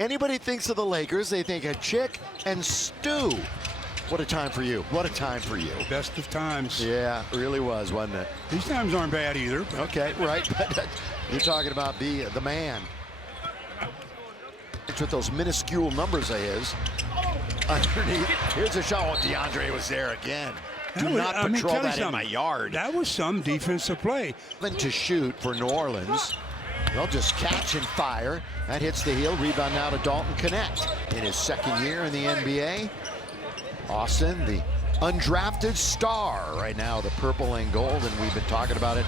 Anybody thinks of the Lakers, they think of Chick and Stu. What a time for you. What a time for you. Best of times. Yeah, it really was, wasn't it? These times aren't bad either. Okay, right. You're talking about the man. It's with those minuscule numbers of his. Underneath. Here's a shot. Oh, DeAndre was there again. Do not patrol that in my yard. That was some defensive play. To shoot for New Orleans. They'll just catch and fire. That hits the heel. Rebound now to Dalton Connect. In his second year in the NBA. Austin, the undrafted star right now, the purple and gold, and we've been talking about it.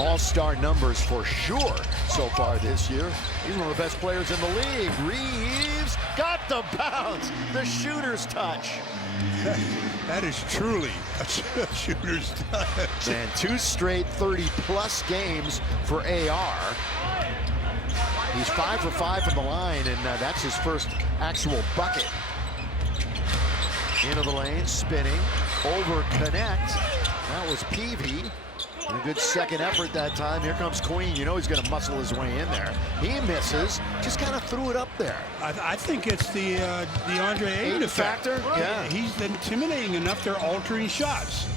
All-star numbers for sure so far this year. He's one of the best players in the league. Reeves got the bounce. The shooter's touch. That is truly a shooter's touch. And 2 straight 30-plus games for AR. He's 5 for 5 from the line, and that's his first actual bucket. Into the lane, spinning, over Connect. That was Peavy. A good second effort that time. Here comes Queen. You know he's going to muscle his way in there. He misses. Just kind of threw it up there. I think it's the DeAndre Ayton factor. Yeah. He's intimidating enough. They're altering shots.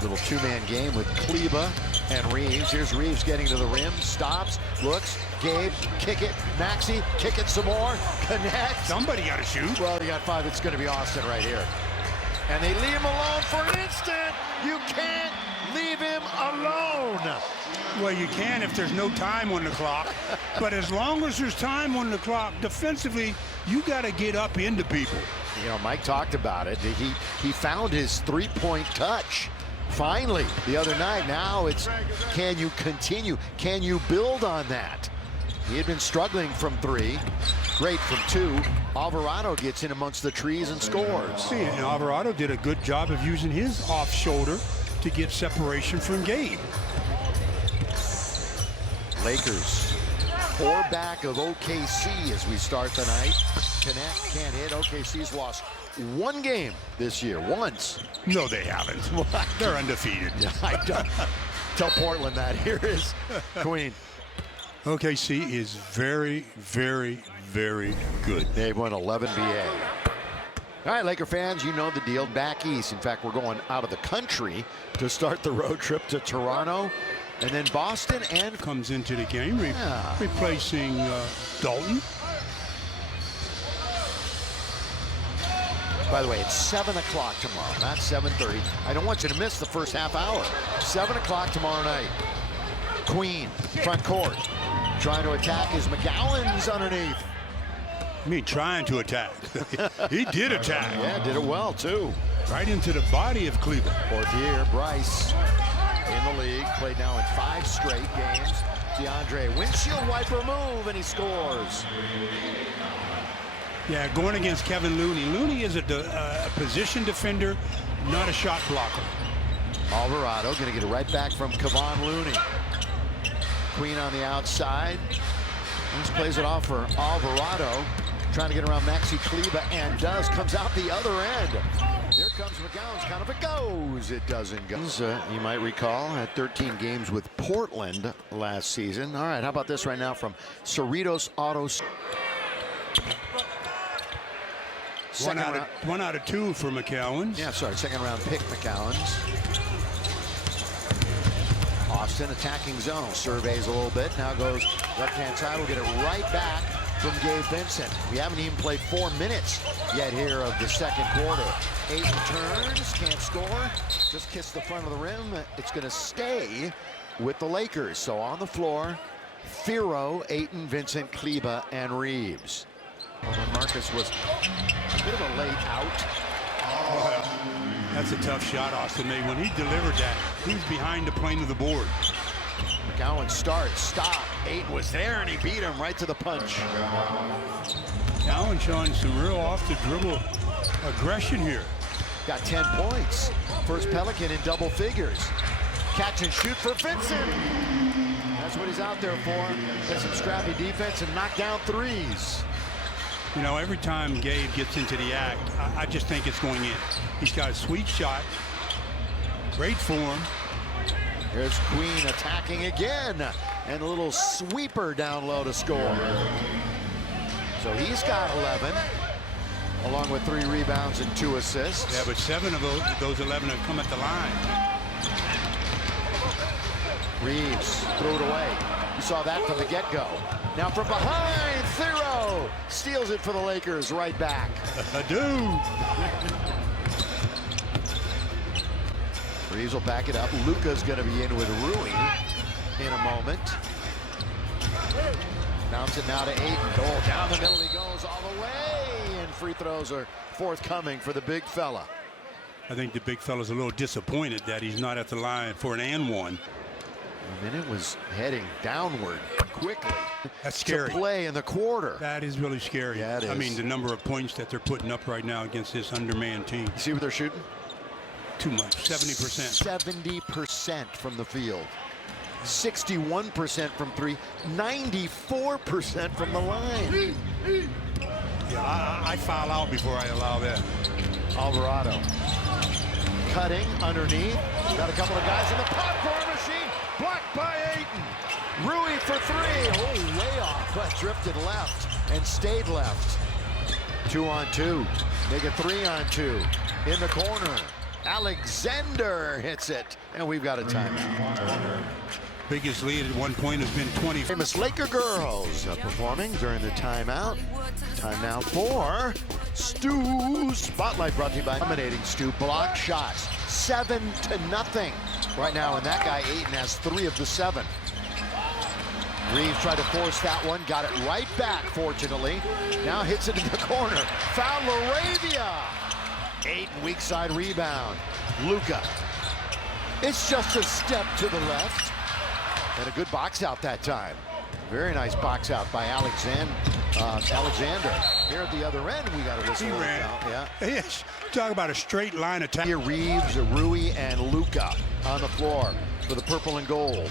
Little two-man game with Kleba and Reeves. Here's Reeves getting to the rim. Stops. Looks. Gabe. Kick it. Maxey. Kick it some more. Connect. Somebody got to shoot. Well, you got 5. It's going to be Austin right here. And they leave him alone for an instant. You can't leave him alone. Well, you can if there's no time on the clock. But as long as there's time on the clock, defensively, you got to get up into people. You know, Mike talked about it. He found his three-point touch. Finally, the other night. Now it's, can you continue? Can you build on that? He had been struggling from 3. Great from 2. Alvarado gets in amongst the trees and scores. See, and Alvarado did a good job of using his off shoulder to get separation from Gabe. Lakers 4 back of OKC as we start the night. Connect, can't hit. OKC's lost 1 game this year, once. No, they haven't. They're undefeated. I don't. Tell Portland that. Here is Queen. OKC is very, very, very good. They've won 11 BA. All right, Laker fans, you know the deal. Back east. In fact, we're going out of the country to start the road trip to Toronto and then Boston, and comes into the game, replacing Dalton. By the way, it's 7 o'clock tomorrow, not 7:30. I don't want you to miss the first half hour. 7 o'clock tomorrow night. Queen, front court. Trying to attack is McGowan's underneath. I mean, trying to attack. He did attack. Yeah, did it well, too. Right into the body of Cleveland. 4th year, Bryce in the league. Played now in 5 straight games. DeAndre, windshield wiper move, and he scores. Yeah, going against Kevin Looney. Looney is a position defender, not a shot blocker. Alvarado going to get it right back from Kevon Looney. Queen on the outside. Just plays it off for Alvarado. Trying to get around Maxi Kleba, and does. Comes out the other end. Here comes McGowan's. Kind of it goes. It doesn't go. You might recall, had 13 games with Portland last season. All right, how about this right now from Cerritos Autos. One out of 2 for McCowan. Yeah, sorry, second round pick McCowan's. Austin attacking zone, surveys a little bit, now goes left-hand side, will get it right back from Gabe Vincent. We haven't even played 4 minutes yet here of the second quarter. Ayton turns, can't score, just kissed the front of the rim. It's going to stay with the Lakers. So on the floor, Firo, Ayton, Vincent, Kleba, and Reeves. Marcus was a bit of a late out. That's a tough shot Austin made. When he delivered that, he was behind the plane of the board. McGowan starts, stop. Ayton was there, and he beat him right to the punch. McGowan showing some real off-the-dribble aggression here. Got 10 points. First Pelican in double figures. Catch and shoot for Vincent. That's what he's out there for. Get some scrappy defense and knock down threes. You know, every time Gabe gets into the act, I just think it's going in. He's got a sweet shot. Great form. Here's Queen attacking again. And a little sweeper down low to score. So he's got 11, along with 3 rebounds and 2 assists. Yeah, but 7 of those 11 have come at the line. Reeves threw it away. You saw that from the get-go. Now from behind, Thero steals it for the Lakers right back. Adieu. Reeves will back it up. Luka's going to be in with Rui in a moment. Bounce it now to Ayton. Goal down the middle. He goes all the way. And free throws are forthcoming for the big fella. I think the big fella's a little disappointed that he's not at the line for an and one. The minute was heading downward quickly. That's scary. To play in the quarter. That is really scary. Yeah, it is. I mean, the number of points that they're putting up right now against this undermanned team. You see what they're shooting? Too much. 70%. 70% from the field. 61% from 3. 94% from the line. Yeah, I foul out before I allow that. Alvarado cutting underneath. Got a couple of guys in the popcorn machine. Blocked by Ayton. Rui for 3. Oh, way off, but drifted left and stayed left. 2-on-2. Make it 3-on-2. In the corner. Alexander hits it, and we've got a timeout. Biggest lead at one point has been 20. Famous Laker girls performing during the timeout. Time now for Stu Spotlight, brought to you by dominating Stu. Block shots, 7-0 right now, and that guy Ayton has 3 of the 7. Reeves tried to force that one, got it right back, fortunately. Now hits it in the corner. Foul Laravia. Ayton, weak side rebound. Luka. It's just a step to the left. And a good box out that time. Very nice box out by Alexander. Here at the other end, we got a whistle. He ran. Out. Yeah. Yes. Talk about a straight line attack. Here, Reeves, Rui, and Luka on the floor for the purple and gold,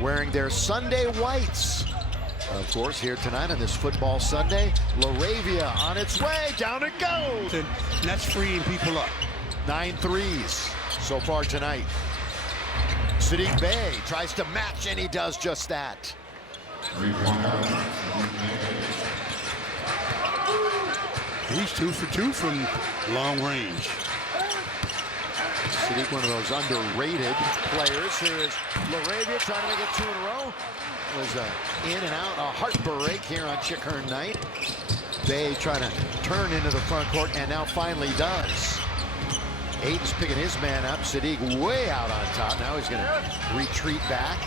wearing their Sunday whites. Of course, here tonight on this football Sunday, Laravia on its way. Down it goes. And that's freeing people up. 9 threes so far tonight. Sadiq Bey tries to match, and he does just that. He's 2 for 2 from long range. Sadiq, one of those underrated players. Here is Laravia trying to make it 2 in a row. Was in and out, a heartbreak here on Chickern night. Bey trying to turn into the front court, and now finally does. Ayton's picking his man up. Sadiq way out on top. Now he's going to retreat back.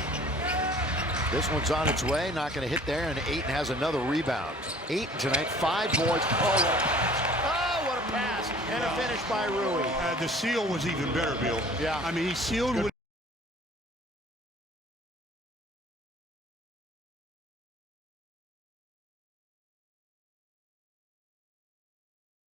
This one's on its way, not going to hit there, and Ayton has another rebound. Ayton tonight, 5 boards. Oh, what a pass. And a finish by Rui. The seal was even better, Bill. Yeah. I mean, he sealed with